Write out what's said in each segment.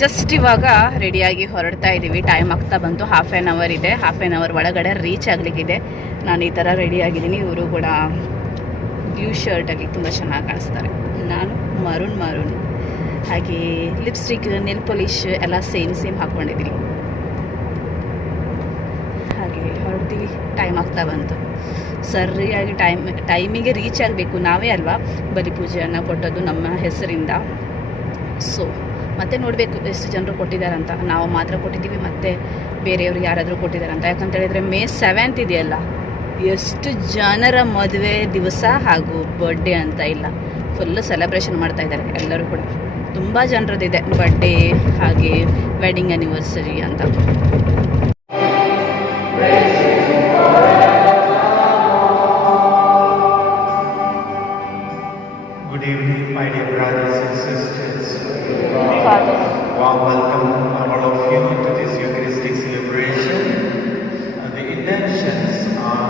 Just ಇವಾಗ ರೆಡಿಯಾಗಿ ಹೊರಡ್ತಾ ಇದ್ದೀವಿ. ಟೈಮ್ ಆಗ್ತಾ ಬಂತು, ಹಾಫ್ ಆ್ಯನ್ ಅವರ್ ಇದೆ. ಹಾಫ್ ಆ್ಯನ್ ಅವರ್ ಒಳಗಡೆ ರೀಚ್ ಆಗಲಿಕ್ಕಿದೆ. ನಾನು ಈ ಥರ ರೆಡಿಯಾಗಿದ್ದೀನಿ. ಇವರು ಕೂಡ ಬ್ಲೂ ಶರ್ಟಲ್ಲಿ ತುಂಬ ಚೆನ್ನಾಗಿ ಕಾಣಿಸ್ತಾರೆ. ನಾನು ಮರೂನ್ ಹಾಗೆ ಲಿಪ್ಸ್ಟಿಕ್, ನೆಲ್ ಪಾಲಿಶ್ ಎಲ್ಲ ಸೇಮ್ ಹಾಕ್ಕೊಂಡಿದ್ದೀನಿ. ಹಾಗೆ ಹೊರಡ್ತೀವಿ. ಟೈಮ್ ಆಗ್ತಾ ಬಂತು. ಸರಿಯಾಗಿ ಟೈಮಿಗೆ ರೀಚ್ ಆಗಬೇಕು. ನಾವೇ ಅಲ್ವಾ ಬಲಿಪೂಜೆಯನ್ನು ಕೊಟ್ಟದ್ದು ನಮ್ಮ ಹೆಸರಿಂದ. ಸೊ ಮತ್ತೆ ನೋಡಬೇಕು ಎಷ್ಟು ಜನರು ಕೊಟ್ಟಿದ್ದಾರಂತ. ನಾವು ಮಾತ್ರ ಕೊಟ್ಟಿದ್ದೀವಿ, ಮತ್ತು ಬೇರೆಯವರು ಯಾರಾದರೂ ಕೊಟ್ಟಿದ್ದಾರಂತ. ಯಾಕಂತ ಹೇಳಿದರೆ May 7th ಇದೆಯಲ್ಲ, ಎಷ್ಟು ಜನರ ಮದುವೆ ದಿವಸ ಹಾಗೂ ಬರ್ಡೇ ಅಂತ ಇಲ್ಲ, ಫುಲ್ಲು ಸೆಲೆಬ್ರೇಷನ್ ಮಾಡ್ತಾ ಇದ್ದಾರೆ ಎಲ್ಲರೂ ಕೂಡ. ತುಂಬ ಜನರದ್ದಿದೆ ಬರ್ಡೇ ಹಾಗೆ ವೆಡ್ಡಿಂಗ್ ಆ್ಯನಿವರ್ಸರಿ ಅಂತ. Good evening, my dear brothers and sisters. Warm welcome all of you to this Eucharistic celebration. The intentions are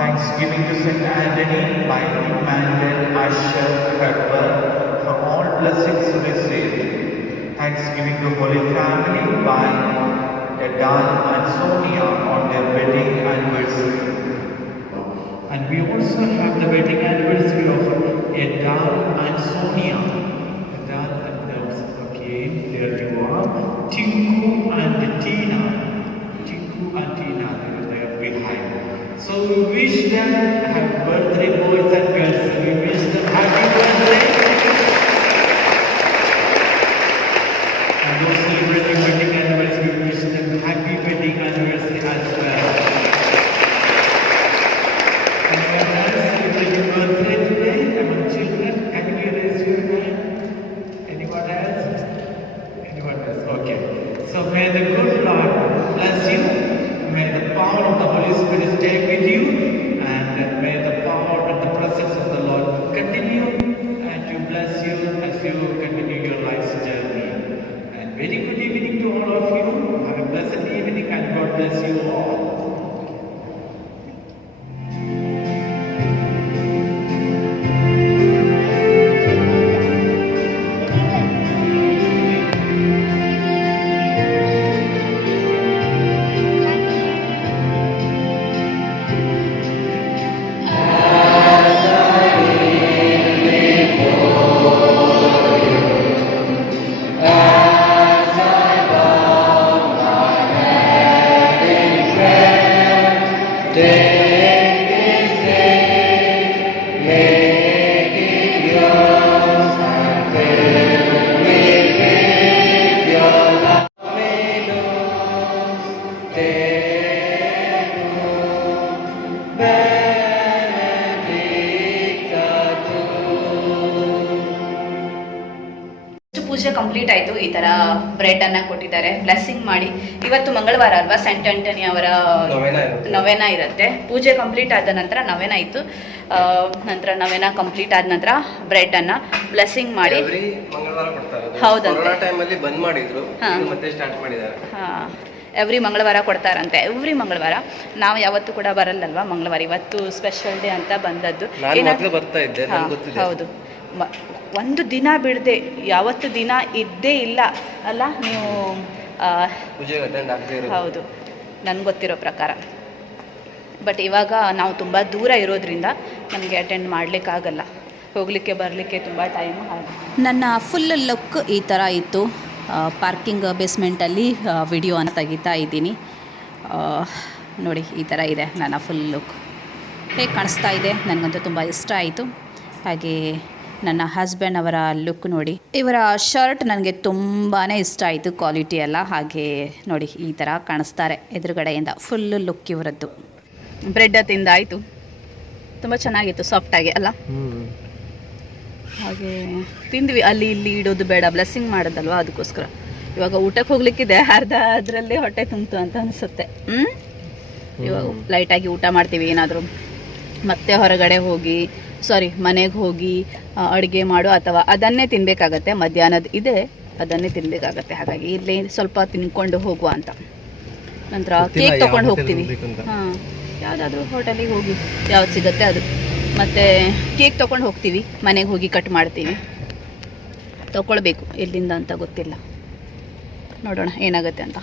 thanksgiving to Saint Anthony by Emmanuel Asher Herbert for all blessings received. Thanksgiving to Holy Family by Dan and Sonia on their wedding anniversary. And we also have the wedding anniversary of Edan and Sonia. Edan and okay, there you are. Tinku and Tina. They are behind. So we wish them happy birthday, boys and girls. We wish them happy birthday. And those celebrating wedding anniversary, we wish them happy wedding anniversary as well. Birthday today among children. Can you raise your hand? Anyone else? Okay. So may the good Lord bless you. May the power of the Holy Spirit stay with you, and may the power and the presence of the Lord continue and to bless you as you continue your life's journey. And very good evening to all of you. Have a blessed evening, and God bless you all. ಪೂಜೆ complete ಆಯಿತು. ಈ ಥರ ಬ್ರೆಡನ್ನು ಕೊಟ್ಟಿದ್ದಾರೆ, blessing ಮಾಡಿ. ಇವತ್ತು ಮಂಗಳವಾರ ಅಲ್ವಾ, scent Antony ಅವರ ನವೇನ ಇರುತ್ತೆ. ಪೂಜೆ ಕಂಪ್ಲೀಟ್ ಆದ ನಂತರ ನವೇನ ಇತ್ತು. ನಂತರ ನವೇನ ಕಂಪ್ಲೀಟ್ ಆದ ನಂತರ ಬ್ರೆಡನ್ನು ಬ್ಲೆಸ್ಸಿಂಗ್ ಮಾಡಿ ಹೌದಂತೆ. ಹಾಂ, ಎವ್ರಿ ಮಂಗಳವಾರ ಕೊಡ್ತಾರಂತೆ. ಎವ್ರಿ ಮಂಗಳವಾರ. ನಾವು ಯಾವತ್ತೂ ಕೂಡ ಬರಲ್ಲಲ್ವಾ ಮಂಗಳವಾರ, ಇವತ್ತು ಸ್ಪೆಷಲ್ ಡೇ ಅಂತ ಬಂದದ್ದು. ಹೌದು, ಒಂದು ದಿನ ಬಿಡದೆ ಯಾವತ್ತು ದಿನ ಇದ್ದೇ ಇಲ್ಲ ಅಲ್ಲ ನೀವು ಹೌದು, ನನಗೆ ಗೊತ್ತಿರೋ ಪ್ರಕಾರ. ಬಟ್ ಇವಾಗ ನಾವು ತುಂಬ ದೂರ ಇರೋದ್ರಿಂದ ನಮಗೆ ಅಟೆಂಡ್ ಮಾಡಲಿಕ್ಕಾಗಲ್ಲ, ಹೋಗಲಿಕ್ಕೆ ಬರಲಿಕ್ಕೆ ತುಂಬ ಟೈಮು ಆಗುತ್ತೆ. ನನ್ನ ಫುಲ್ ಲುಕ್ ಈ ಥರ ಇತ್ತು. ಪಾರ್ಕಿಂಗ್ ಬೇಸ್ಮೆಂಟಲ್ಲಿ ವಿಡಿಯೋನ ತೆಗಿತಾ ಇದ್ದೀನಿ ನೋಡಿ. ಈ ಥರ ಇದೆ ನನ್ನ ಫುಲ್ ಲುಕ್. ಹೇಗೆ ಕಾಣಿಸ್ತಾ ಇದೆ, ನನಗಂತೂ ತುಂಬ ಇಷ್ಟ ಆಯಿತು. ಹಾಗೆ ನನ್ನ ಹಸ್ಬೆಂಡ್ ಅವರ ಲುಕ್ ನೋಡಿ, ಇವರ ಶರ್ಟ್ ನನಗೆ ತುಂಬಾ ಇಷ್ಟ ಆಯಿತು, ಕ್ವಾಲಿಟಿ ಎಲ್ಲ. ಹಾಗೆ ನೋಡಿ ಈ ಥರ ಕಾಣಿಸ್ತಾರೆ ಎದುರುಗಡೆಯಿಂದ. ಫುಲ್ ಲುಕ್ ಇವರದ್ದು. ಬ್ರೆಡ್ ತಿಂದಾಯಿತು, ತುಂಬ ಚೆನ್ನಾಗಿತ್ತು, ಸಾಫ್ಟಾಗಿ ಅಲ್ಲ. ಹಾಗೆ ತಿಂದ್ವಿ. ಅಲ್ಲಿ ಇಲ್ಲಿ ಇಡೋದು ಬೇಡ, ಬ್ಲೆಸ್ಸಿಂಗ್ ಮಾಡೋದಲ್ವ, ಅದಕ್ಕೋಸ್ಕರ. ಇವಾಗ ಊಟಕ್ಕೆ ಹೋಗ್ಲಿಕ್ಕಿದೆ, ಅರ್ಧ ಅದರಲ್ಲೇ ಹೊಟ್ಟೆ ತುಂಬಿತು ಅಂತ ಅನಿಸುತ್ತೆ. ಇವಾಗ ಲೈಟಾಗಿ ಊಟ ಮಾಡ್ತೀವಿ. ಏನಾದರೂ ಮತ್ತೆ ಹೊರಗಡೆ ಹೋಗಿ ಮನೆಗೆ ಹೋಗಿ ಅಡುಗೆ ಮಾಡು ಅಥವಾ ಅದನ್ನೇ ತಿನ್ನಬೇಕಾಗತ್ತೆ. ಮಧ್ಯಾಹ್ನದ ಇದೆ, ಅದನ್ನೇ ತಿನ್ನಬೇಕಾಗತ್ತೆ. ಹಾಗಾಗಿ ಇಲ್ಲೇ ಸ್ವಲ್ಪ ತಿನ್ಕೊಂಡು ಹೋಗುವ ಅಂತ. ನಂತರ ಕೇಕ್ ತೊಗೊಂಡು ಹೋಗ್ತೀವಿ. ಹಾಂ, ಯಾವುದಾದ್ರೂ ಹೋಟೆಲಿಗೆ ಹೋಗಿ ಯಾವ್ದು ಸಿಗುತ್ತೆ ಅದು. ಮತ್ತು ಕೇಕ್ ತೊಗೊಂಡು ಹೋಗ್ತೀವಿ, ಮನೆಗೆ ಹೋಗಿ ಕಟ್ ಮಾಡ್ತೀವಿ. ತೊಗೊಳ್ಬೇಕು ಎಲ್ಲಿಂದ ಅಂತ ಗೊತ್ತಿಲ್ಲ. ನೋಡೋಣ ಏನಾಗುತ್ತೆ ಅಂತ.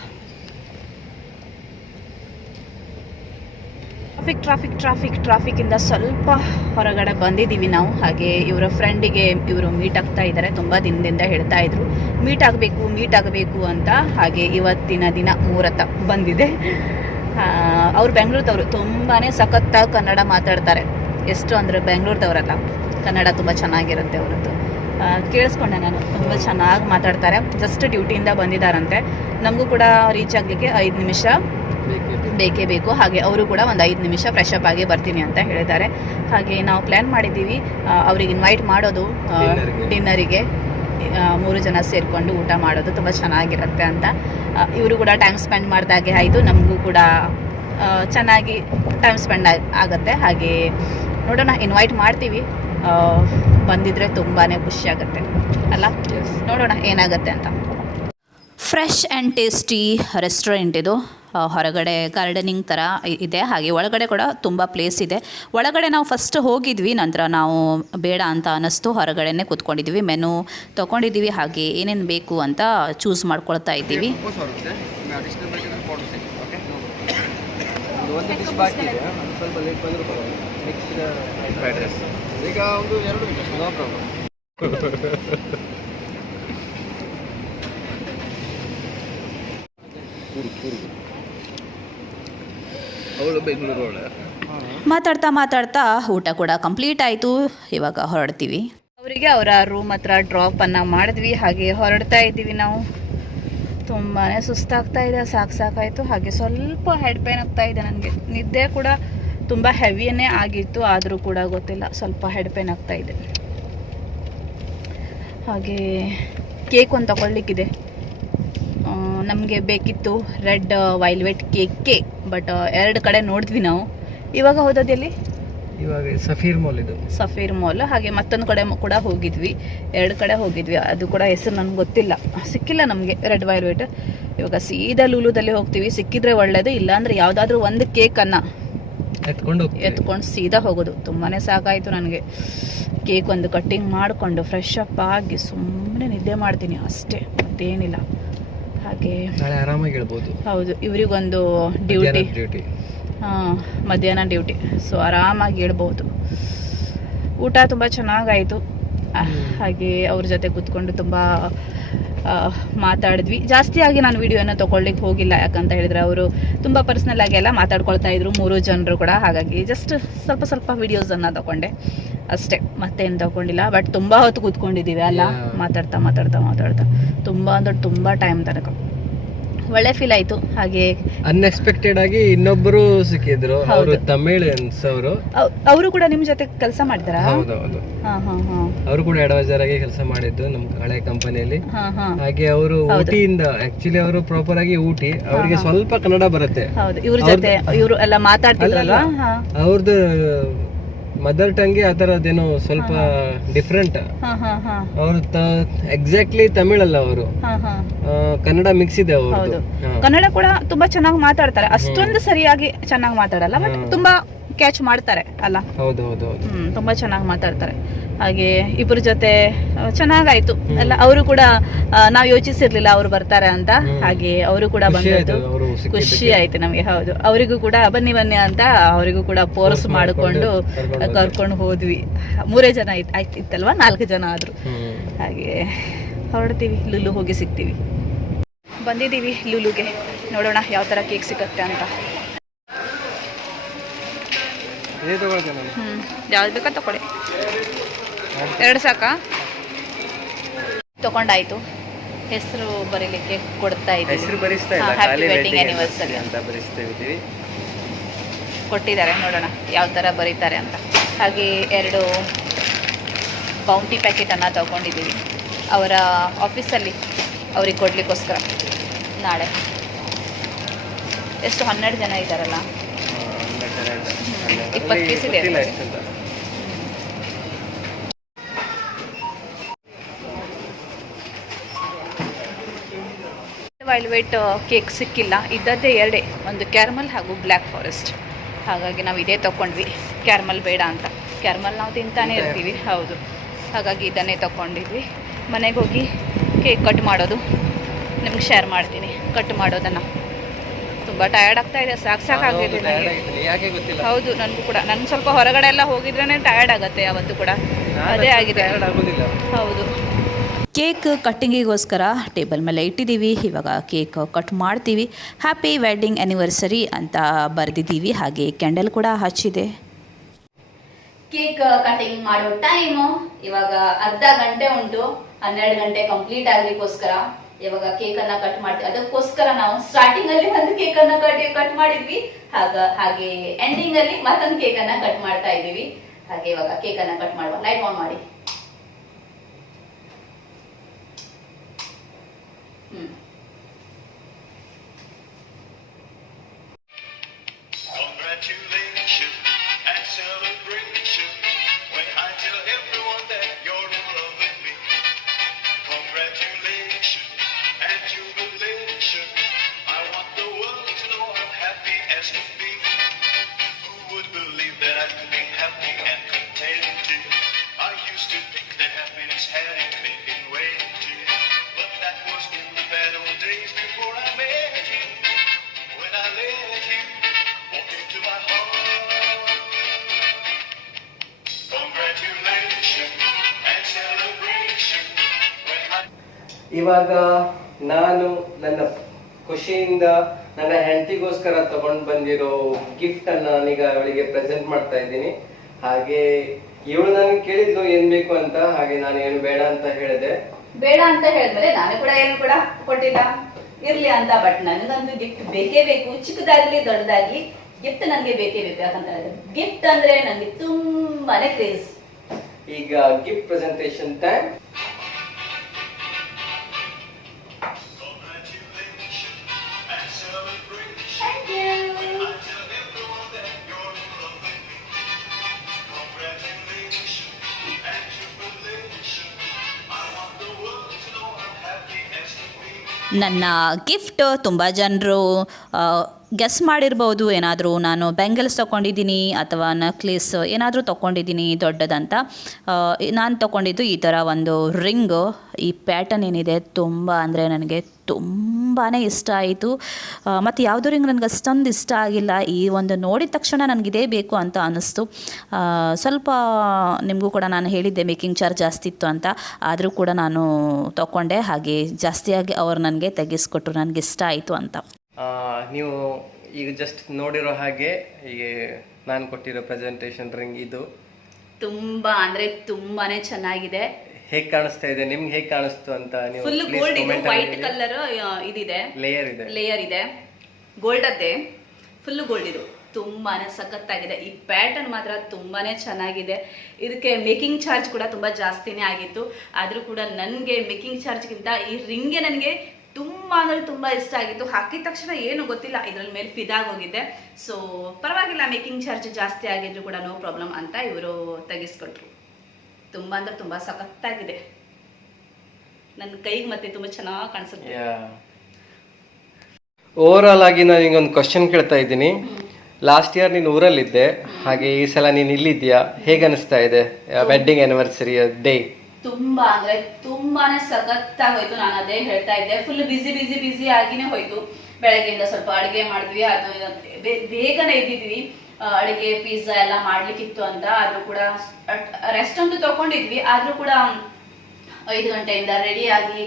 ಟ್ರಾಫಿಕ್ಕಿಂದ ಸ್ವಲ್ಪ ಹೊರಗಡೆ ಬಂದಿದ್ದೀವಿ ನಾವು. ಹಾಗೆ ಇವರ ಫ್ರೆಂಡಿಗೆ ಇವರು ಮೀಟ್ ಆಗ್ತಾ ಇದ್ದಾರೆ. ತುಂಬ ದಿನದಿಂದ ಹೇಳ್ತಾ ಇದ್ರು ಮೀಟ್ ಆಗಬೇಕು ಅಂತ. ಹಾಗೆ ಇವತ್ತಿನ ದಿನ ಮುಹೂರ್ತ ಬಂದಿದೆ. ಅವ್ರು ಬೆಂಗಳೂರದವರು, ತುಂಬಾ ಸಖತ್ತಾಗಿ ಕನ್ನಡ ಮಾತಾಡ್ತಾರೆ. ಎಷ್ಟು ಅಂದರೆ ಬೆಂಗಳೂರದವರಲ್ಲ, ಕನ್ನಡ ತುಂಬ ಚೆನ್ನಾಗಿರುತ್ತೆ ಅವರದ್ದು. ಕೇಳಿಸ್ಕೊಂಡೆ ನಾನು, ತುಂಬ ಚೆನ್ನಾಗಿ ಮಾತಾಡ್ತಾರೆ. ಜಸ್ಟ್ ಡ್ಯೂಟಿಯಿಂದ ಬಂದಿದ್ದಾರಂತೆ. ನಮಗೂ ಕೂಡ ರೀಚ್ ಆಗಲಿಕ್ಕೆ 5 ನಿಮಿಷ ಬೇಕೇ ಬೇಕು. ಹಾಗೆ ಅವರು ಕೂಡ ಒಂದು 5 ನಿಮಿಷ ಫ್ರೆಶ್ ಅಪ್ ಆಗಿ ಬರ್ತೀನಿ ಅಂತ ಹೇಳಿದ್ದಾರೆ. ಹಾಗೆ ನಾವು ಪ್ಲ್ಯಾನ್ ಮಾಡಿದ್ದೀವಿ ಅವ್ರಿಗೆ ಇನ್ವೈಟ್ ಮಾಡೋದು ಡಿನ್ನರಿಗೆ. 3 ಜನ ಸೇರಿಕೊಂಡು ಊಟ ಮಾಡೋದು ತುಂಬ ಚೆನ್ನಾಗಿರುತ್ತೆ ಅಂತ. ಇವರು ಕೂಡ ಟೈಮ್ ಸ್ಪೆಂಡ್ ಮಾಡಿದಾಗೆ ಆಯಿತು, ನಮಗೂ ಕೂಡ ಚೆನ್ನಾಗಿ ಟೈಮ್ ಸ್ಪೆಂಡ್ ಆಗುತ್ತೆ. ಹಾಗೆ ನೋಡೋಣ, ಇನ್ವೈಟ್ ಮಾಡ್ತೀವಿ. ಬಂದಿದ್ರೆ ತುಂಬಾ ಖುಷಿಯಾಗುತ್ತೆ ಅಲ್ಲ. ನೋಡೋಣ ಏನಾಗುತ್ತೆ ಅಂತ. ಫ್ರೆಶ್ ಆ್ಯಂಡ್ ಟೇಸ್ಟಿ ರೆಸ್ಟೋರೆಂಟ್ ಇದು. ಹೊರಗಡೆ ಗಾರ್ಡನಿಂಗ್ ಥರ ಇದೆ. ಹಾಗೆ ಒಳಗಡೆ ಕೂಡ ತುಂಬ ಪ್ಲೇಸ್ ಇದೆ. ಒಳಗಡೆ ನಾವು ಫಸ್ಟ್ ಹೋಗಿದ್ವಿ, ನಂತರ ನಾವು ಬೇಡ ಅಂತ ಅನ್ನಿಸ್ತು, ಹೊರಗಡೆನೇ ಕೂತ್ಕೊಂಡಿದ್ವಿ. ಮೆನು ತೊಗೊಂಡಿದ್ದೀವಿ. ಹಾಗೆ ಏನೇನು ಬೇಕು ಅಂತ ಚೂಸ್ ಮಾಡ್ಕೊಳ್ತಾ ಇದ್ದೀವಿ. ಈಗ ಒಂದು 2 ನಿಮಿಷ, ನೋ ಪ್ರಾಬ್ಲಮ್. ಅವಳು ಬೆಂಗಳೂರು. ಮಾತಾಡ್ತಾ ಊಟ ಕೂಡ ಕಂಪ್ಲೀಟ್ ಆಯಿತು. ಇವಾಗ ಹೊರಡ್ತೀವಿ. ಅವರಿಗೆ ಅವರ ರೂಮ್ ಹತ್ರ ಡ್ರಾಪನ್ನು ಮಾಡಿದ್ವಿ. ಹಾಗೆ ಹೊರಡ್ತಾ ಇದ್ದೀವಿ ನಾವು. ತುಂಬಾ ಸುಸ್ತಾಗ್ತಾ ಇದೆ, ಸಾಕಾಯಿತು. ಹಾಗೆ ಸ್ವಲ್ಪ ಹೆಡ್ ಪೇನ್ ಆಗ್ತಾ ಇದೆ ನನಗೆ. ನಿದ್ದೆ ಕೂಡ ತುಂಬ ಹೆವಿಯೇ ಆಗಿತ್ತು, ಆದರೂ ಕೂಡ ಗೊತ್ತಿಲ್ಲ, ಸ್ವಲ್ಪ ಹೆಡ್ ಪೇನ್ ಆಗ್ತಾ ಇದೆ. ಹಾಗೆ ಕೇಕ್ ಒಂದು ತಗೊಳ್ಲಿಕ್ಕಿದೆ. ನಮಗೆ ಬೇಕಿತ್ತು ರೆಡ್ ವೈಲ್ವೆಟ್ ಕೇಕ್. ಬಟ್ 2 ಕಡೆ ನೋಡಿದ್ವಿ ನಾವು. ಇವಾಗ ಹೋದದಲ್ಲಿ ಇವಾಗ ಸಫೀರ್ ಮಾಲ್. ಹಾಗೆ ಮತ್ತೊಂದು ಕಡೆ ಕೂಡ ಹೋಗಿದ್ವಿ. 2 ಕಡೆ ಹೋಗಿದ್ವಿ. ಅದು ಕೂಡ ಹೆಸರು ನನಗೆ ಗೊತ್ತಿಲ್ಲ, ಸಿಕ್ಕಿಲ್ಲ ನಮಗೆ ರೆಡ್ ವೈಲ್ವೆಟ್. ಇವಾಗ ಸೀದಾ ಲೂಲುದಲ್ಲಿ ಹೋಗ್ತೀವಿ. ಸಿಕ್ಕಿದ್ರೆ ಒಳ್ಳೆಯದು, ಇಲ್ಲಾಂದರೆ ಯಾವುದಾದ್ರೂ ಒಂದು ಕೇಕನ್ನು ಎತ್ಕೊಂಡು ಸೀದಾ ಹೋಗೋದು. ತುಂಬಾ ಸಾಕಾಯಿತು ನನಗೆ. ಕೇಕ್ ಒಂದು ಕಟ್ಟಿಂಗ್ ಮಾಡಿಕೊಂಡು ಫ್ರೆಶ್ ಅಪ್ ಆಗಿ ಸುಮ್ಮನೆ ನಿದ್ದೆ ಮಾಡ್ತೀನಿ ಅಷ್ಟೇ, ಮತ್ತೇನಿಲ್ಲ. ಹಾಗೆ ಆರಾಮಾಗಿ ಹೇಳ್ಬೋದು. ಹೌದು, ಇವರಿಗೊಂದು ಡ್ಯೂಟಿ, ಮಧ್ಯಾಹ್ನ ಡ್ಯೂಟಿ. ಸೊ ಆರಾಮಾಗಿ ಹೇಳ್ಬೋದು. ಊಟ ತುಂಬ ಚೆನ್ನಾಗಾಯಿತು. ಹಾಗೆ ಅವ್ರ ಜೊತೆ ಕೂತ್ಕೊಂಡು ತುಂಬ ಮಾತಾಡಿದ್ವಿ. ಜಾಸ್ತಿಯಾಗಿ ನಾನು ವಿಡಿಯೋನ ತೊಗೊಳ್ಲಿಕ್ಕೆ ಹೋಗಿಲ್ಲ, ಯಾಕಂತ ಹೇಳಿದರೆ ಅವರು ತುಂಬ ಪರ್ಸ್ನಲ್ ಆಗಿ ಎಲ್ಲ ಮಾತಾಡ್ಕೊಳ್ತಾ ಇದ್ರು, 3 ಜನರು ಕೂಡ. ಹಾಗಾಗಿ ಜಸ್ಟ್ ಸ್ವಲ್ಪ ವಿಡಿಯೋಸನ್ನು ತೊಗೊಂಡೆ ಅಷ್ಟೇ, ಮತ್ತೇನು ತೊಗೊಂಡಿಲ್ಲ. ಬಟ್ ತುಂಬ ಹೊತ್ತು ಕೂತ್ಕೊಂಡಿದ್ದೀವಿ ಅಲ್ಲ, ಮಾತಾಡ್ತಾ ತುಂಬ ಅಂದರೆ ತುಂಬ ಟೈಮ್ ತನಕ. ಒಳ್ಳೆ ಫೀಲ್ ಆಯ್ತು. ಹಾಗೆ ಅನ್ಎಕ್ಸ್ಪೆಕ್ಟೆಡ್ ಆಗಿ ಇನ್ನೊಬ್ಬರು ಸಿಕ್ಕಿದ್ರು, ಅವರು ತಮಿಳಿಯನ್ಸ್. ಅವರು ಕೂಡ ನಿಮ್ ಜೊತೆ ಕೆಲಸ ಮಾಡಿದಾರಾ? ಹೌದೌದು, ಅವರು ಕೂಡ ಅಡ್ವೈಸರ್ ಆಗಿ ಕೆಲಸ ಮಾಡಿದ್ದು ನಮ್ಮ ಹಳೆ ಕಂಪನಿಯಲ್ಲಿ. ಹಾಗೆ ಅವರು ಊಟಿಯಿಂದ, ಆಕ್ಚುಲಿ ಅವರು ಪ್ರಾಪರ್ ಆಗಿ ಊಟಿ, ಅವರಿಗೆ ಸ್ವಲ್ಪ ಕನ್ನಡ ಬರುತ್ತೆ. ಹೌದು, ಇವ್ರ ಜೊತೆ ಇವರು ಎಲ್ಲ ಮಾತಾಡ್ತಿದ್ರಲ್ವಾ? ಅವ್ರದ್ದು ಮದರ್ ಟಂಗ್ ಆ ಥರದ್ದೇನೋ ಸ್ವಲ್ಪ ಡಿಫ್ರೆಂಟ್. ಅವರು ಎಕ್ಸಾಕ್ಟ್ಲಿ ತಮಿಳಲ್ಲ, ಅವರು ಕನ್ನಡ ಮಿಕ್ಸ್ ಇದೆ. ಅವರು ಕನ್ನಡ ಕೂಡ ತುಂಬಾ ಚೆನ್ನಾಗಿ ಮಾತಾಡ್ತಾರೆ. ಅಷ್ಟೊಂದು ಸರಿಯಾಗಿ ಚೆನ್ನಾಗಿ ಮಾತಾಡಲ್ಲ, ಬಟ್ ತುಂಬಾ ಕ್ಯಾಚ್ ಮಾಡ್ತಾರೆ ಅಲ್ಲ. ಹೌದೌದು, ತುಂಬಾ ಚೆನ್ನಾಗಿ ಮಾತಾಡ್ತಾರೆ. ಹಾಗೆ ಇಬ್ಬರ ಜೊತೆ ಚೆನ್ನಾಗಾಯ್ತು ಎಲ್ಲ. ಅವರು ಕೂಡ ನಾವು ಯೋಚಿಸಿರ್ಲಿಲ್ಲ ಅವ್ರು ಬರ್ತಾರೆ ಅಂತ. ಹಾಗೆ ಅವರು ಕೂಡ ಬಂದದ್ದು ಖುಷಿ ಆಯ್ತು ನಮಗೆ. ಹೌದು, ಅವರಿಗೂ ಕೂಡ ಬನ್ನಿ ಅಂತ ಅವರಿಗೂ ಕೂಡ ಫೋರ್ಸ್ ಮಾಡಿಕೊಂಡು ಕರ್ಕೊಂಡು ಹೋದ್ವಿ. 3 ಜನ ಇತ್ತಲ್ವಾ, 4 ಜನ ಆದ್ರು. ಹಾಗೆ ಹೊರಡ್ತೀವಿ, ಲುಲು ಹೋಗಿ ಸಿಗ್ತೀವಿ. ಬಂದಿದ್ದೀವಿ ಲುಲುಗೆ. ನೋಡೋಣ ಯಾವ ಥರ ಕೇಕ್ ಸಿಗುತ್ತೆ ಅಂತ. ಯಾವ್ದು ಬೇಕಾ ತಗೊಳ್ಳಿ. 2 ಸಾಕಾ? ತಗೊಂಡಾಯ್ತು. ಹೆಸರು ಬರೀಲಿಕ್ಕೆ ಕೊಡ್ತಾ ಇದ್ದೀವಿ. ಹ್ಯಾಪಿ ವೆಡ್ಡಿಂಗ್ ಆ್ಯನಿವರ್ಸರಿ ಅಂತ ಬರೆಸ್ತೀವಿ. ಕೊಟ್ಟಿದ್ದಾರೆ, ನೋಡೋಣ ಯಾವ ಥರ ಬರೀತಾರೆ ಅಂತ. ಹಾಗೆ 2 ಬೌಂಟಿ ಪ್ಯಾಕೆಟನ್ನು ತಗೊಂಡಿದ್ದೀವಿ ಅವರ ಆಫೀಸಲ್ಲಿ ಅವ್ರಿಗೆ ಕೊಡಲಿಕ್ಕೋಸ್ಕರ. ನಾಳೆ ಎಷ್ಟು 12 ಜನ ಇದ್ದಾರಲ್ಲ, 20 ಪೀಸ್ ಇದೆ. ವೈಲ್ವೆಟ್ ಕೇಕ್ ಸಿಕ್ಕಿಲ್ಲ, ಇದ್ದದ್ದೇ 2, ಒಂದು ಕ್ಯಾರಮಲ್ ಹಾಗೂ ಬ್ಲ್ಯಾಕ್ ಫಾರೆಸ್ಟ್. ಹಾಗಾಗಿ ನಾವು ಇದೇ ತೊಗೊಂಡ್ವಿ. ಕ್ಯಾರಮಲ್ ಬೇಡ ಅಂತ. ಕ್ಯಾರಮಲ್ ನಾವು ತಿಂತಾನೆ ಇರ್ತೀವಿ. ಹೌದು, ಹಾಗಾಗಿ ಇದನ್ನೇ ತೊಗೊಂಡಿದ್ವಿ. ಮನೆಗೆ ಹೋಗಿ ಕೇಕ್ ಕಟ್ ಮಾಡೋದು. ನಿಮ್ಗೆ ಶೇರ್ ಮಾಡ್ತೀನಿ ಕಟ್ ಮಾಡೋದನ್ನು. ತುಂಬ ಟಯರ್ಡ್ ಆಗ್ತಾ ಇದೆ, ಸಾಕಾಗಿದೆ ನನಗೆ. ಯಾಕೆ ಗೊತ್ತಿಲ್ಲ. ಹೌದು, ನನಗೂ ಕೂಡ. ನನಗೆ ಸ್ವಲ್ಪ ಹೊರಗಡೆ ಎಲ್ಲ ಹೋಗಿದ್ರೇ ಟಯರ್ಡ್ ಆಗುತ್ತೆ ಯಾವತ್ತೂ ಕೂಡ, ಅದೇ ಆಗಿದೆ. ಹೌದು. ಕೇಕ್ ಕಟ್ಟಿಂಗಿಗೋಸ್ಕರ ಟೇಬಲ್ ಮೇಲೆ ಇಟ್ಟಿದ್ದೀವಿ. ಇವಾಗ ಕೇಕ್ ಕಟ್ ಮಾಡ್ತೀವಿ. ಹ್ಯಾಪಿ ವೆಡ್ಡಿಂಗ್ ಆ್ಯನಿವರ್ಸರಿ ಅಂತ ಬರೆದಿದ್ದೀವಿ. ಹಾಗೆ ಕ್ಯಾಂಡಲ್ ಕೂಡ ಹಚ್ಚಿದೆ. ಕೇಕ್ ಕಟಿಂಗ್ ಮಾಡೋ ಟೈಮು ಇವಾಗ ಅರ್ಧ ಗಂಟೆ ಉಂಟು. 12 ಗಂಟೆ ಕಂಪ್ಲೀಟ್ ಆಗಲಿಕ್ಕೋಸ್ಕರ ಇವಾಗ ಕೇಕ್ ಅನ್ನ ಕಟ್ ಮಾಡ್ತೀವಿ. ಅದಕ್ಕೋಸ್ಕರ ನಾವು ಸ್ಟಾರ್ಟಿಂಗ್ ಅಲ್ಲಿ ಒಂದು ಕೇಕ್ ಅನ್ನ ಕಟ್ ಮಾಡಿದ್ವಿ, ಹಾಗೆ ಎಂಡಿಂಗ್ ಅಲ್ಲಿ ಮತ್ತೊಂದು ಕೇಕ್ ಅನ್ನ ಕಟ್ ಮಾಡ್ತಾ ಇದ್ದೀವಿ. ಹಾಗೆ ಇವಾಗ ಕೇಕ್ ಅನ್ನ ಕಟ್ ಮಾಡುವ. ಲೈಟ್ ಆನ್ ಮಾಡಿ. Congratulations and celebration when I tell everyone that you're in love with me. Congratulations and jubilation. I want the world to know I'm happy as can be. Who would believe that I could be happy and contented? I used to think that happiness had its been waiting, but that was in the bad old days before I met you. When I let you walk into my heart. Congratulations and celebration when I ಇವಾಗ ನಾನು ನನ್ನ ಖುಷಿಯಿಂದ ನನ್ನ ಹೆಂಡತಿಗೋಸ್ಕರ ತಗೊಂಡು ಬಂದಿರೋ gift ಅನ್ನ ನಾನೀಗ ಅವಳಿಗೆ ಪ್ರೆಸೆಂಟ್ ಮಾಡ್ತಾ ಇದ್ದೀನಿ. ಹಾಗೆ ಇವಳು ನನಗೆ ಕೇಳಿದ್ಲು ಏನ್ ಬೇಕು ಅಂತ, ಹಾಗೆ ನಾನು ಏನು ಬೇಡ ಅಂತ ಹೇಳಿದೆ. ಬೇಡ ಅಂತ ಹೇಳಿದ್ಮೇಲೆ ನಾನು ಕೂಡ ಏನು ಕೂಡ ಕೊಟ್ಟಿಲ್ಲ, ಇರ್ಲಿ ಅಂತ. ಬಟ್ ನನಗಂತೂ ಗಿಫ್ಟ್ ಬೇಕೇ ಬೇಕು, ಚಿಕ್ಕದಾಗ್ಲಿ ದೊಡ್ಡದಾಗ್ಲಿ ಗಿಫ್ಟ್ ನನಗೆ ಬೇಕೇ ಬೇಕು. ಯಾಕಂತ ಹೇಳಿದ್ರೆ ಗಿಫ್ಟ್ ಅಂದ್ರೆ ನನಗೆ ತುಂಬಾನೇ ಕ್ರೇಜ್. ಈಗ gift presentation time. congratulations and celebration Thank you. when I tell everyone that you're in love with me. Congratulations and jubilation. I want the world to know I'm happy as can be. ನನ್ನ gift ತುಂಬ ಜನರು guess ಮಾಡಿರ್ಬೋದು, ಏನಾದರೂ ನಾನು bangles ತೊಗೊಂಡಿದ್ದೀನಿ ಅಥವಾ necklace ಏನಾದರೂ ತೊಗೊಂಡಿದ್ದೀನಿ ದೊಡ್ಡದಂತ. ನಾನು ತೊಗೊಂಡಿದ್ದು ಈ ಥರ ಒಂದು ರಿಂಗು. ಈ ಪ್ಯಾಟರ್ನ್ ಏನಿದೆ ತುಂಬ ಅಂದರೆ ನನಗೆ ತುಂಬಾ ಇಷ್ಟ ಆಯಿತು. ಮತ್ತು ಯಾವುದೋ ರಿಂಗ್ ನನಗೆ ಅಷ್ಟೊಂದು ಇಷ್ಟ ಆಗಿಲ್ಲ. ಈ ಒಂದು ನೋಡಿದ ತಕ್ಷಣ ನನಗಿದೇ ಬೇಕು ಅಂತ ಅನ್ನಿಸ್ತು. ಸ್ವಲ್ಪ ನಿಮಗೂ ಕೂಡ ನಾನು ಹೇಳಿದ್ದೆ ಮೇಕಿಂಗ್ ಚಾರ್ಜ್ ಜಾಸ್ತಿ ಇತ್ತು ಅಂತ, ಆದರೂ ಕೂಡ ನಾನು ತೊಗೊಂಡೆ. ಹಾಗೆ ಜಾಸ್ತಿಯಾಗಿ ಅವ್ರು ನನಗೆ ತೆಗೆಸ್ಕೊಟ್ರು, ನನಗೆ ಇಷ್ಟ ಆಯಿತು ಅಂತ. ನೀವು ಈಗ ಜಸ್ಟ್ ನೋಡಿರೋ ಹಾಗೆ ಈಗ ನಾನು ಕೊಟ್ಟಿರೋ ಪ್ರೆಸೆಂಟೇಷನ್ ರಿಂಗ್ ಇದು ತುಂಬ ಅಂದರೆ ತುಂಬಾನೇ ಚೆನ್ನಾಗಿದೆ. ಹೇಗೆ ಕಾಣಿಸ್ತಾ ಇದೆ, ನಿಮ್ಗೆ ಹೇಗೆ ಕಾಣಿಸ್ತು ಅಂತ ನೀವು ಫುಲ್ ಗೋಲ್ಡ್ ಇದು, ವೈಟ್ ಕಲರ್ ಇದಿದೆ, ಲೇಯರ್ ಇದೆ ಗೋಲ್ಡ್ ಅದ್ದೇ, ಫುಲ್ ಗೋಲ್ಡ್ ಇದು. ತುಂಬಾನೇ ಸಖತ್ತಾಗಿದೆ. ಈ ಪ್ಯಾಟರ್ನ್ ಮಾತ್ರ ತುಂಬಾನೇ ಚೆನ್ನಾಗಿದೆ. ಇದಕ್ಕೆ ಮೇಕಿಂಗ್ ಚಾರ್ಜ್ ಕೂಡ ತುಂಬಾ ಜಾಸ್ತಿನೇ ಆಗಿತ್ತು, ಆದರೂ ಕೂಡ ನನಗೆ ಮೇಕಿಂಗ್ ಚಾರ್ಜ್ಗಿಂತ ಈ ರಿಂಗೆ ನನಗೆ ತುಂಬಾ ಅಂದರೆ ತುಂಬ ಇಷ್ಟ ಆಗಿತ್ತು. ಹಾಕಿದ ತಕ್ಷಣ ಏನು ಗೊತ್ತಿಲ್ಲ, ಇದ್ರಲ್ಲಿ ಮೇಲೆ ಫಿದಾಗೋಗಿದ್ದೆ. ಸೊ ಪರವಾಗಿಲ್ಲ, ಮೇಕಿಂಗ್ ಚಾರ್ಜ್ ಜಾಸ್ತಿ ಆಗಿದ್ರು ಕೂಡ ನೋ ಪ್ರಾಬ್ಲಮ್ ಅಂತ ಇವರು ತೆಗೆಸ್ಕೊಟ್ರು. ತುಂಬ ಅಂದರೆ ತುಂಬ ಸಖತ್ತಾಗಿದೆ. ನನ್ನ ಕೈಗೆ ಮತ್ತೆ ತುಂಬ ಚೆನ್ನಾಗಿ ಕಾಣಿಸುತ್ತೆ. ಓವರ್ ಆಲ್ ಆಗಿ ನಾನು ನಿಂಗೆ ಒಂದು ಕ್ವಶನ್ ಕೇಳ್ತಾ ಇದ್ದೀನಿ. ಲಾಸ್ಟ್ ಇಯರ್ ನೀನು ಊರಲ್ಲಿದ್ದೆ, ಹಾಗೆ ಈ ಸಲ ನೀನು ಇಲ್ಲಿದ್ಯಾ, ಹೇಗೆ ಅನಿಸ್ತಾ ಇದೆ ವೆಡ್ಡಿಂಗ್ ಆನಿವರ್ಸರಿ ಡೇ? ತುಂಬಾ ಅಂದ್ರೆ ತುಂಬಾನೇ ಸಖತ್ತಾಗೋಯ್ತು. ನಾನು ಅದೇ ಹೇಳ್ತಾ ಇದ್ದೆ, ಫುಲ್ ಬಿಸಿ ಆಗಿನೇ ಹೋಯ್ತು. ಬೆಳಗ್ಗೆಯಿಂದ ಸ್ವಲ್ಪ ಅಡುಗೆ ಮಾಡಿದ್ವಿ, ಅದು ಬೇಗನೆ ಇದ್ದಿದ್ವಿ. ಅಡುಗೆ ಪಿಜ್ಜಾ ಎಲ್ಲ ಮಾಡ್ಲಿಕ್ಕಿತ್ತು ಅಂತ, ಆದ್ರೂ ಕೂಡ ರೆಸ್ಟ್ ಅಂತೂ ತಗೊಂಡಿದ್ವಿ. ಆದ್ರೂ ಕೂಡ 5 ಗಂಟೆಯಿಂದ ರೆಡಿ ಆಗಿ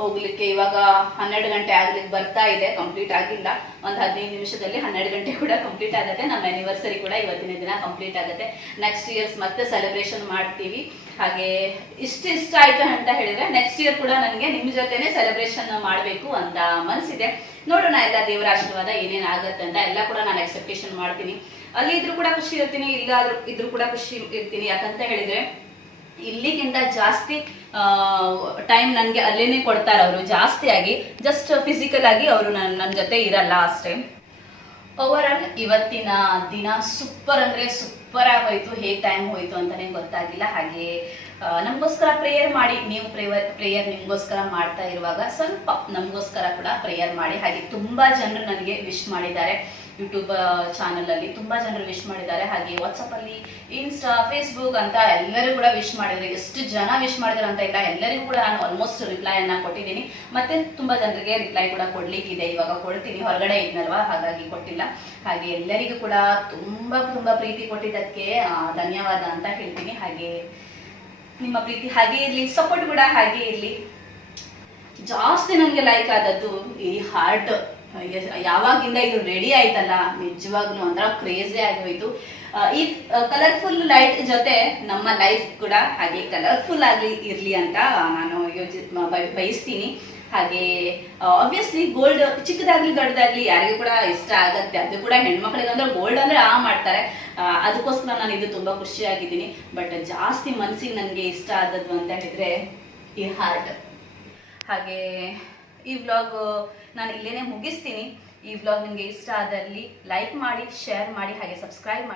ಹೋಗ್ಲಿಕ್ಕೆ ಇವಾಗ 12 ಗಂಟೆ ಆಗ್ಲಿಕ್ಕೆ ಬರ್ತಾ ಇದೆ. ಕಂಪ್ಲೀಟ್ ಆಗಿಲ್ಲ, ಒಂದು 15 ನಿಮಿಷದಲ್ಲಿ 12 ಗಂಟೆ ಕೂಡ ಕಂಪ್ಲೀಟ್ ಆಗುತ್ತೆ. ನಮ್ಮ ಆನಿವರ್ಸರಿ ಕೂಡ ಇವತ್ತಿನ ದಿನ ಕಂಪ್ಲೀಟ್ ಆಗುತ್ತೆ. ನೆಕ್ಸ್ಟ್ ಇಯರ್ಸ್ ಮತ್ತೆ ಸೆಲೆಬ್ರೇಷನ್ ಮಾಡ್ತೀವಿ. ಹಾಗೆ ಇಷ್ಟ ಆಯ್ತು ಅಂತ ಹೇಳಿದ್ರೆ ನೆಕ್ಸ್ಟ್ ಇಯರ್ ಕೂಡ ನನಗೆ ನಿಮ್ಮ ಜೊತೆನೆ ಸೆಲೆಬ್ರೇಷನ್ ಮಾಡಬೇಕು ಅಂತ ಮನಸ್ಸಿದೆ. ನೋಡೋಣ, ಎಲ್ಲ ದೇವರ ಆಶೀರ್ವಾದ ಏನೇನು ಆಗುತ್ತೆ ಅಂತ. ಎಲ್ಲ ಕೂಡ ನಾನು ಎಕ್ಸೆಪ್ಟೇಷನ್ ಮಾಡ್ತೀನಿ. ಅಲ್ಲಿ ಇದ್ರೂ ಕೂಡ ಖುಷಿ ಇರ್ತೀನಿ, ಇದ್ರೂ ಕೂಡ ಖುಷಿ ಇರ್ತೀನಿ. ಯಾಕಂತ ಹೇಳಿದ್ರೆ ಇಲ್ಲಿಗಿಂತ ಜಾಸ್ತಿ ಟೈಮ್ ನನಗೆ ಅಲ್ಲೇನೆ ಕೊಡ್ತಾರೆ ಅವರು, ಜಾಸ್ತಿಯಾಗಿ. ಜಸ್ಟ್ ಫಿಸಿಕಲ್ ಆಗಿ ಅವರು ನನ್ನ ಜೊತೆ ಇರಲ್ಲ ಅಷ್ಟೇ. ಓವರ್ ಆಲ್ ಇವತ್ತಿನ ದಿನ ಸೂಪರ್ ಅಂದರೆ ಸೂಪರ್ ಆಗೋಯ್ತು. ಹೇಗೆ ಟೈಮ್ ಹೋಯ್ತು ಅಂತಾನೆ ಗೊತ್ತಾಗಿಲ್ಲ. ಹಾಗೆ ನಮಗೋಸ್ಕರ ಪ್ರೇಯರ್ ಮಾಡಿ. ನೀವು ಪ್ರೇಯರ್ ನಿಮಗೋಸ್ಕರ ಮಾಡ್ತಾ ಇರುವಾಗ ಸ್ವಲ್ಪ ನಮಗೋಸ್ಕರ ಕೂಡ ಪ್ರೇಯರ್ ಮಾಡಿ. ಹಾಗೆ ತುಂಬ ಜನರು ನನಗೆ ವಿಶ್ ಮಾಡಿದ್ದಾರೆ. ಯೂಟ್ಯೂಬ್ ಚಾನಲಲ್ಲಿ ತುಂಬ ಜನರು ವಿಶ್ ಮಾಡಿದ್ದಾರೆ. ಹಾಗೆ ವಾಟ್ಸಪ್ಪಲ್ಲಿ, ಇನ್ಸ್ಟಾ, ಫೇಸ್ಬುಕ್ ಅಂತ ಎಲ್ಲರೂ ಕೂಡ ವಿಶ್ ಮಾಡಿದ್ದಾರೆ. ಎಷ್ಟು ಜನ ವಿಶ್ ಮಾಡಿದ್ರು ಅಂತ ಇಲ್ಲ, ಎಲ್ಲರಿಗೂ ಕೂಡ ನಾನು ಆಲ್ಮೋಸ್ಟ್ ರಿಪ್ಲೈಯನ್ನು ಕೊಟ್ಟಿದ್ದೀನಿ. ಮತ್ತೆ ತುಂಬ ಜನರಿಗೆ ರಿಪ್ಲೈ ಕೂಡ ಕೊಡ್ಲಿಕ್ಕಿದೆ, ಇವಾಗ ಕೊಡ್ತೀನಿ. ಹೊರಗಡೆ ಇದ್ನಲ್ವಾ, ಹಾಗಾಗಿ ಕೊಟ್ಟಿಲ್ಲ. ಹಾಗೆ ಎಲ್ಲರಿಗೂ ಕೂಡ ತುಂಬ ತುಂಬ ಪ್ರೀತಿ ಕೊಟ್ಟಿದ್ದಕ್ಕೆ ಧನ್ಯವಾದ ಅಂತ ಹೇಳ್ತೀನಿ. ಹಾಗೆ ನಿಮ್ಮ ಪ್ರೀತಿ ಹಾಗೆ ಇರಲಿ, ಸಪೋರ್ಟ್ ಕೂಡ ಹಾಗೆ ಇರಲಿ. ಜಾಸ್ತಿ ನನಗೆ ಲೈಕ್ ಆದದ್ದು ಈ ಹಾರ್ಟ್. ಯಾವಾಗಿಂದ ಇದು ರೆಡಿ ಆಯ್ತಲ್ಲ, ನಿಜವಾಗ್ಲೂ ಒಂಥರ ಕ್ರೇಜಿ ಆಗೋಯ್ತು. ಈ ಕಲರ್ಫುಲ್ ಲೈಟ್ ಜೊತೆ ನಮ್ಮ ಲೈಫ್ ಕೂಡ ಹಾಗೆ ಕಲರ್ಫುಲ್ ಆಗಿ ಇರ್ಲಿ ಅಂತ ನಾನು ಬಯಸ್ತೀನಿ. ಹಾಗೆ ಆಬ್ವಿಯಸ್ಲಿ ಗೋಲ್ಡ್ ಚಿಕ್ಕದಾಗ್ಲಿ ದೊಡ್ಡದಾಗ್ಲಿ ಯಾರಿಗೂ ಕೂಡ ಇಷ್ಟ ಆಗತ್ತೆ. ಅದು ಕೂಡ ಹೆಣ್ಮಕ್ಳಿಗೆ ಅಂದ್ರೆ ಗೋಲ್ಡ್ ಅಂದ್ರೆ ಮಾಡ್ತಾರೆ. ಅದಕ್ಕೋಸ್ಕರ ನಾನು ಇದು ತುಂಬಾ ಖುಷಿಯಾಗಿದ್ದೀನಿ. ಬಟ್ ಜಾಸ್ತಿ ಮನಸ್ಸಿಗೆ ನನಗೆ ಇಷ್ಟ ಆದದ್ದು ಅಂತ ಹೇಳಿದ್ರೆ ಈ ಹಾರ್ಟ್. ಹಾಗೆ ಈ ವ್ಲಾಗ್ ನಾನು ಇಲ್ಲೇನೆ ಮುಗಿಸ್ತೀನಿ. ಈ ವ್ಲಾಗ್ ನಿಮಗೆ ಇಷ್ಟ ಆದಲ್ಲಿ ಲೈಕ್ ಮಾಡಿ, ಶೇರ್ ಮಾಡಿ, ಹಾಗೆ ಸಬ್ಸ್ಕ್ರೈಬ್ ಮಾಡಿ.